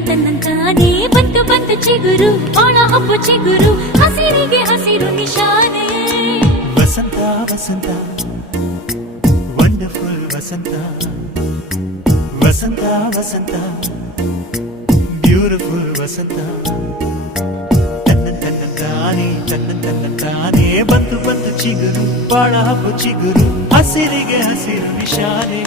ತನ್ನಂತಾನೇ ಬಂತು ಬಂತು ಚಿಗುರು ಬಾಳ ಹಬ್ಬ ಚಿಗುರು ಹಸಿರಿಗೆ ಹಸಿರು ನಿಶಾನೆ ವಸಂತ ವಸಂತ ವಂಡರ್ಫುಲ್ ವಸಂತ ವಸಂತ ವಸಂತ ಬ್ಯೂಟಿಫುಲ್ ವಸಂತ ತನ್ನಂತಾನೇ ಬಂತು ಬಂತು ಚಿಗುರು ಬಾಳ ಹಬ್ಬ ಚಿಗುರು ಹಸಿರಿಗೆ ಹಸಿರು ನಿಶಾನೆ